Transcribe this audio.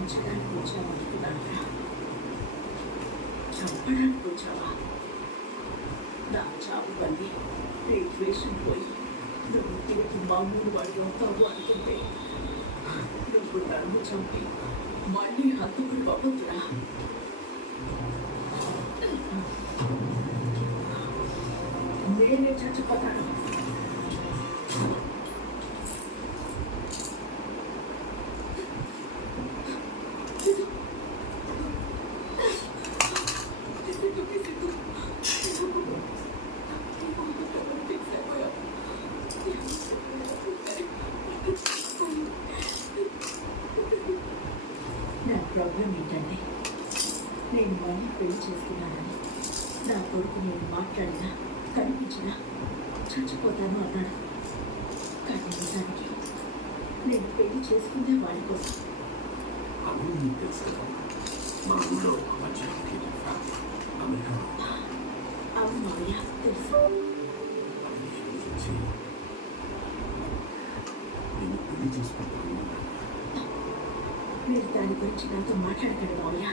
చంచడానికి వచ్చావా అనుకున్నాను. చంపడానికి వచ్చావా? నా చావు వల్లి నీ ద్వేషం పోయి నువ్వు తిరిగి మామూలు వాడి అవుతావు అనుకుంటే నువ్వు నన్ను చంపి మళ్ళీ హంతకుడు అవ్వద్దురా. నేనే చచ్చిపోతాను. నా ప్రాబ్లం ఏంటంటే నేను మళ్ళీ పెళ్లి చేసుకున్నానని నా కొడుకు నేను మాట్లాడినా కనిపించినా చచ్చిపోతాను అన్నాడు. కానీ నిజానికి నేను పెళ్లి చేసుకుందే వాడి కోసం. అవును, నీకు తెలుసు కదా, మా ఊళ్ళో ఒక మంచి అమెరికాలో అవును మావయ్య తెలుసు. చూసి నేను పెళ్లి చేసుకుంటాను. మీరు దాని గురించి నాతో మాట్లాడకండి మావయ్య.